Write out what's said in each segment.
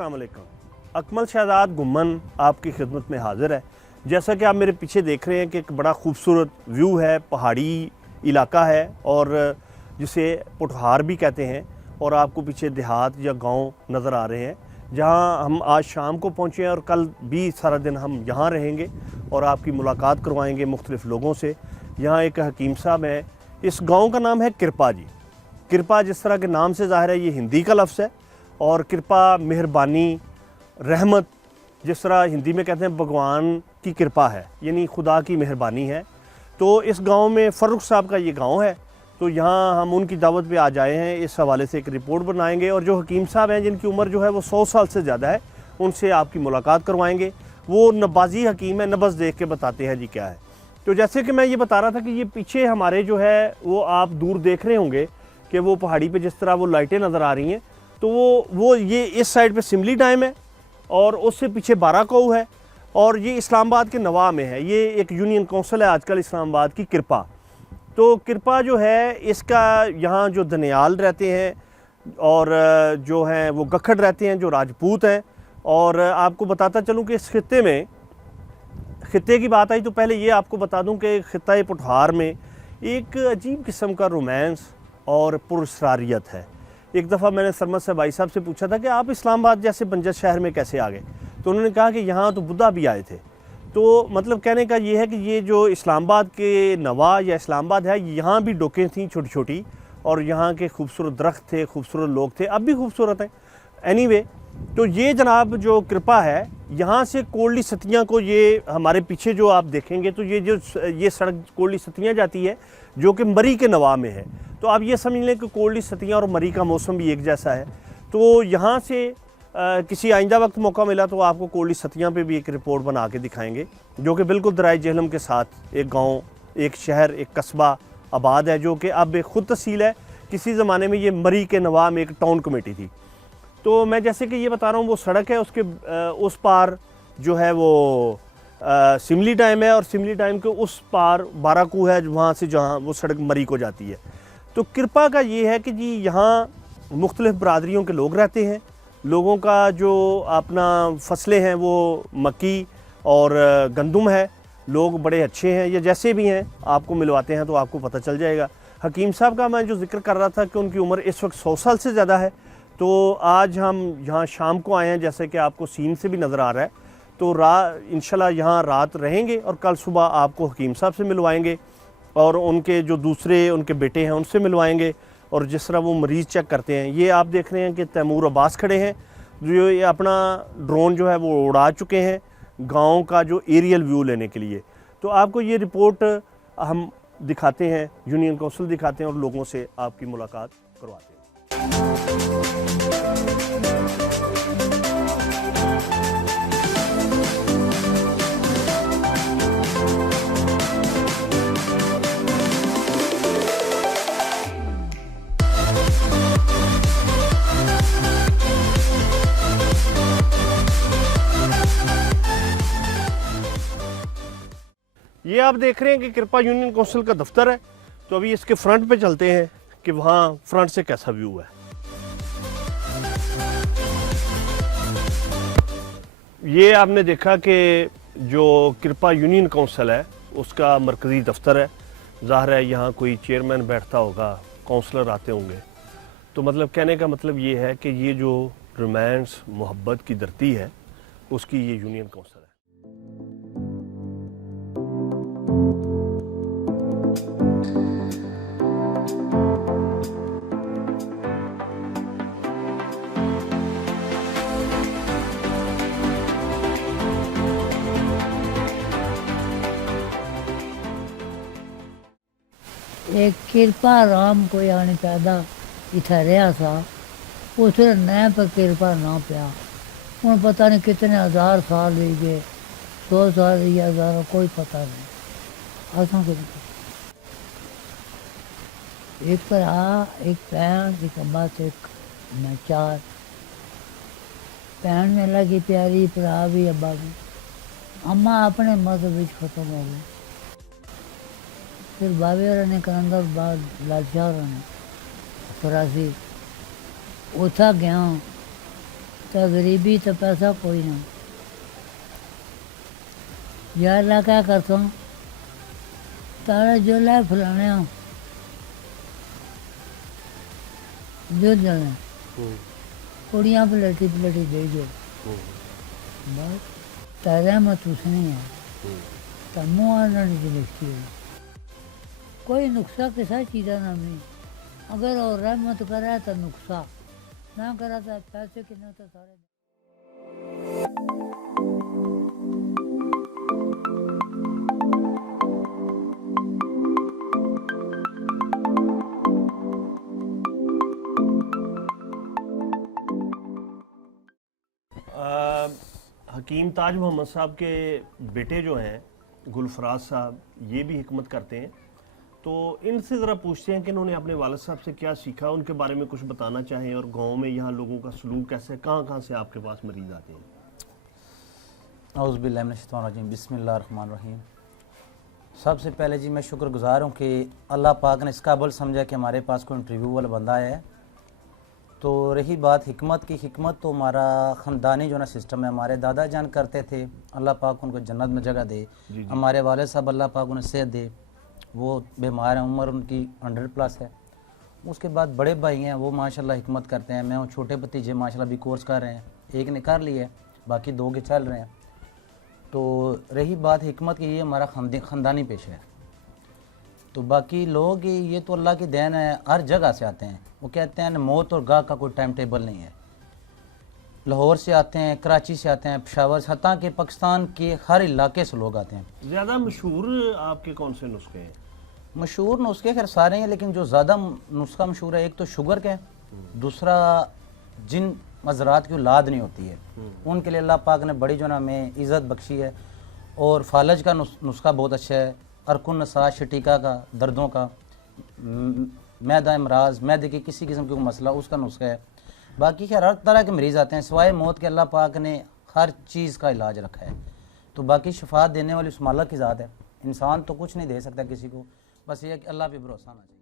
अस्सलाम वालेकुम। अकमल शहजाद गुम्मन आपकी खिदमत में हाज़िर है। जैसा कि आप मेरे पीछे देख रहे हैं कि एक बड़ा खूबसूरत व्यू है, पहाड़ी इलाका है और जिसे पुठहार भी कहते हैं, और आपको पीछे देहात या गांव नज़र आ रहे हैं जहां हम आज शाम को पहुंचे हैं और कल भी सारा दिन हम यहां रहेंगे और आपकी मुलाकात करवाएंगे मुख्तलिफ़ लोगों से। यहाँ एक हकीम साहब हैं, इस गांव का नाम है कृपा जी। कृपा जिस तरह के नाम से ज़ाहिर है ये हिंदी का लफ्ज़ है, और कृपा मेहरबानी, रहमत, जिस तरह हिंदी में कहते हैं भगवान की कृपा है, यानी खुदा की मेहरबानी है। तो इस गांव में फ़र्रुख साहब का ये गांव है, तो यहाँ हम उनकी दावत पे आज आए हैं। इस हवाले से एक रिपोर्ट बनाएंगे और जो हकीम साहब हैं जिनकी उम्र जो है वो 100 साल से ज़्यादा है, उनसे आपकी मुलाकात करवाएंगे। वो नबाजी हकीम है, नब्ज़ देख के बताते हैं जी क्या है। तो जैसे कि मैं ये बता रहा था कि ये पीछे हमारे जो है वो आप दूर देख रहे होंगे कि वो पहाड़ी पे जिस तरह वो लाइटें नज़र आ रही हैं, तो वो ये इस साइड पे सिमली डैम है और उससे पीछे बाराकोव है, और ये इस्लामाबाद के नवा में है। ये एक यूनियन काउंसिल है आजकल इस्लामाबाद की, कृपा। तो कृपा जो है इसका यहाँ जो दनियाल रहते हैं और जो हैं वो गखड़ रहते हैं, जो राजपूत हैं। और आपको बताता चलूँ कि इस खित्ते में, खित्ते की बात आई तो पहले ये आपको बता दूं कि खित्ता पुठहार में एक अजीब किस्म का रोमांस और पुरस्रारियत है। एक दफ़ा मैंने सरमद से भाई साहब से पूछा था कि आप इस्लामाबाद जैसे बंजर शहर में कैसे आ गए, तो उन्होंने कहा कि यहाँ तो बुद्धा भी आए थे। तो मतलब कहने का ये है कि ये जो इस्लामाबाद के नवा या इस्लामाबाद है, यहाँ भी डोकें थीं छोटी छोटी, और यहाँ के खूबसूरत दरख्त थे, खूबसूरत लोग थे, अब भी खूबसूरत हैं। एनीवे, तो ये जनाब जो कृपा है, यहाँ से कोल्डी सतियाँ को, ये हमारे पीछे जो आप देखेंगे तो ये सड़क कोल्डी सतियाँ जाती है जो कि मरी के नवा में है। तो आप ये समझ लें कि कोल्डी सतियाँ और मरी का मौसम भी एक जैसा है। तो यहाँ से किसी आइंदा वक्त मौका मिला तो आपको कोल्डी सतियाँ पे भी एक रिपोर्ट बना के दिखाएंगे, जो कि बिल्कुल दराए जहलम के साथ एक गाँव, एक शहर, एक कस्बा आबाद है, जो कि अब एक ख़ुद तहसील है। किसी ज़माने में ये मरी के नवा में एक टाउन कमेटी थी। तो मैं जैसे कि ये बता रहा हूँ, वो सड़क है, उसके उस पार जो है वो सिमली डैम है, और सिमली डैम के उस पार बाराकोव है, वहाँ से जहाँ वो सड़क मरी को जाती है। तो कृपा का ये है कि जी यहाँ मुख्तलिफ़ बरादरियों के लोग रहते हैं। लोगों का जो अपना फसलें हैं वो मक्की और गंदम है। लोग बड़े अच्छे हैं, या जैसे भी हैं आपको मिलवाते हैं तो आपको पता चल जाएगा। हकीम साहब का मैं जो जिक्र कर रहा था कि उनकी उम्र इस वक्त 100 साल से ज़्यादा है। तो आज हम यहाँ शाम को आए हैं, जैसे कि आपको सीन से भी नज़र आ रहा है। तो इंशाल्लाह यहाँ रात रहेंगे और कल सुबह आपको हकीम साहब से मिलवाएंगे और उनके जो दूसरे उनके बेटे हैं उनसे मिलवाएंगे, और जिस तरह वो मरीज़ चेक करते हैं। ये आप देख रहे हैं कि तैमूर अब्बास खड़े हैं, जो ये अपना ड्रोन जो है वो उड़ा चुके हैं गाँव का जो एरियल व्यू लेने के लिए। तो आपको ये रिपोर्ट हम दिखाते हैं, यूनियन काउंसिल दिखाते हैं और लोगों से आपकी मुलाकात करवाते हैं। ये आप देख रहे हैं कि कृपा यूनियन काउंसिल का दफ्तर है। तो अभी इसके फ्रंट पे चलते हैं कि वहाँ फ्रंट से कैसा व्यू है। ये आपने देखा कि जो कृपा यूनियन काउंसिल है उसका मरकज़ी दफ्तर है। ज़ाहिर है यहाँ कोई चेयरमैन बैठता होगा, काउंसलर आते होंगे। तो मतलब कहने का मतलब ये है कि ये जो रोमांस, मोहब्बत की धरती है, उसकी ये यूनियन काउंसिल है। एक कृपा राम को यानी पैदा इतना रहा था, उसने न पर कृपा ना पिया। हूँ पता नहीं कितने हज़ार साल हो गए, 100 साल या हज़ार, कोई पता नहीं। आसों को एक पर एक भैन, एक अब्बास, एक मैं, 4 भैन में लगी प्यारी, भरा भी अब्बा भी। अम्मा अपने मजहब खत्म हो गई। फिर बाबे ने कलंदर बाद लालशाह ने फरासी उठा गया तो गरीबी तो पैसा कोई ना। या अल्लाह क्या करता हूँ तारा जो लाए फलाने जो जाने कुड़ियाँ पलटी पलटी दे जो बस तारा मत उसने है तमो आना नहीं लिखती है कोई नुक्सा किसा चीज़ा ना नहीं। अगर और रहमत करे तो नुक्सा ना करा तो पैसे कितना तो सारे हकीम ताज मोहम्मद साहब के बेटे जो हैं गुलफराज साहब, ये भी हिकमत करते हैं। तो इनसे ज़रा पूछते हैं कि इन्होंने अपने वालिद साहब से क्या सीखा, उनके बारे में कुछ बताना चाहें, और गांव में यहाँ लोगों का सलूक कैसे, कहाँ कहाँ से आपके पास मरीज़ आते हैं। औज़ुबिल्लाहि मिनश्शैतानिर्रजीम, बिस्मिल्लाहिर्रहमानिर्रहीम। सबसे पहले जी मैं शुक्रगुज़ार हूँ कि अल्लाह पाक ने इस काबिल समझा कि हमारे पास कोई इंटरव्यू वाला बंदा है। तो रही बात हिकमत की, हिकमत तो हमारा ख़ानदानी जो ना सिस्टम है, हमारे दादा जान करते थे, अल्लाह पाक उनको जन्नत में जगह दे। हमारे वालिद साहब अल्लाह पाक उन्हें सेहत दे, वो बीमार हैं, उम्र उनकी 100+ है। उसके बाद बड़े भाई हैं वो माशाल्लाह हिकमत करते हैं। मैं वो छोटे भतीजे माशाल्लाह भी कोर्स कर रहे हैं, एक ने कर लिया है, बाकी 2 के चल रहे हैं। तो रही बात हिकमत की, ये हमारा ख़ानदानी पेशा है। तो बाकी लोग ये तो अल्लाह की देन है, हर जगह से आते हैं। वो कहते हैं मौत और गाह का कोई टाइम टेबल नहीं है। लाहौर से आते हैं, कराची से आते हैं, पेशावर से, हत्ता कि पाकिस्तान के हर इलाके से लोग आते हैं। ज़्यादा मशहूर आपके कौन से नुस्खे हैं? मशहूर नुस्खे खैर सारे हैं, लेकिन जो ज़्यादा नुस्खा मशहूर है, एक तो शुगर का है, दूसरा जिन मज़रात की औलाद नहीं होती है उनके लिए अल्लाह पाक ने बड़ी जो ना हमें इज़्ज़त बख्शी है। और फालज का नुस्खा बहुत अच्छा है, अरकुन नसाज शटीका का, दर्दों का, मैदा अमराज, मैदे की किसी किस्म का मसला, उसका नुस्खा है। बाकी खैर हर तरह के मरीज़ आते हैं, सिवाय मौत के अल्लाह पाक ने हर चीज़ का इलाज रखा है। तो बाकी शफात देने वाली उस मालिक की ज़ात है। इंसान तो कुछ नहीं दे सकता किसी को, बस ये कि अल्लाह पे भरोसा होना चाहिए।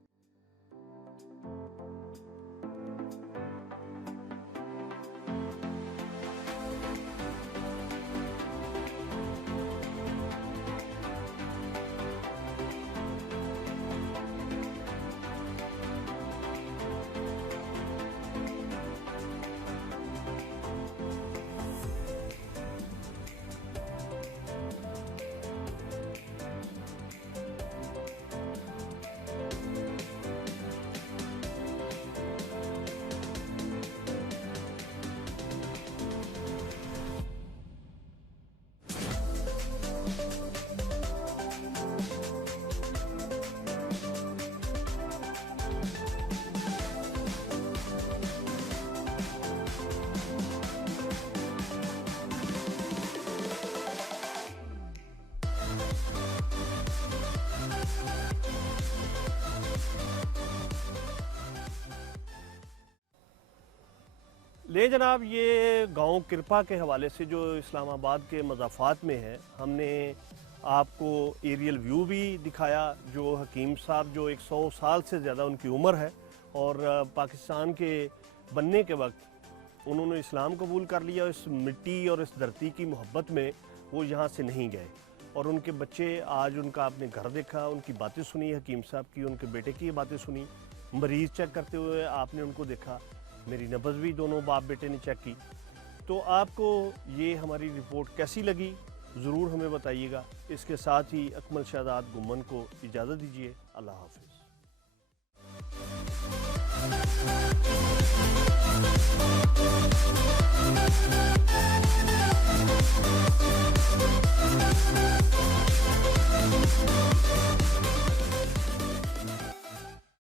ले जनाब, ये गांव किरपा के हवाले से जो इस्लामाबाद के मज़ाफ़ात में है, हमने आपको एरियल व्यू भी दिखाया। जो हकीम साहब जो 100 साल से ज़्यादा उनकी उम्र है और पाकिस्तान के बनने के वक्त उन्होंने इस्लाम कबूल कर लिया। इस मिट्टी और इस धरती की मोहब्बत में वो यहाँ से नहीं गए। और उनके बच्चे आज उनका आपने घर देखा, उनकी बातें सुनी हकीम साहब की, उनके बेटे की बातें सुनी, मरीज़ चेक करते हुए आपने उनको देखा, मेरी नब्ज़ भी दोनों बाप बेटे ने चेक की। तो आपको ये हमारी रिपोर्ट कैसी लगी ज़रूर हमें बताइएगा। इसके साथ ही अकमल शहजाद गुम्मन को इजाज़त दीजिए। अल्लाह हाफ़िज़।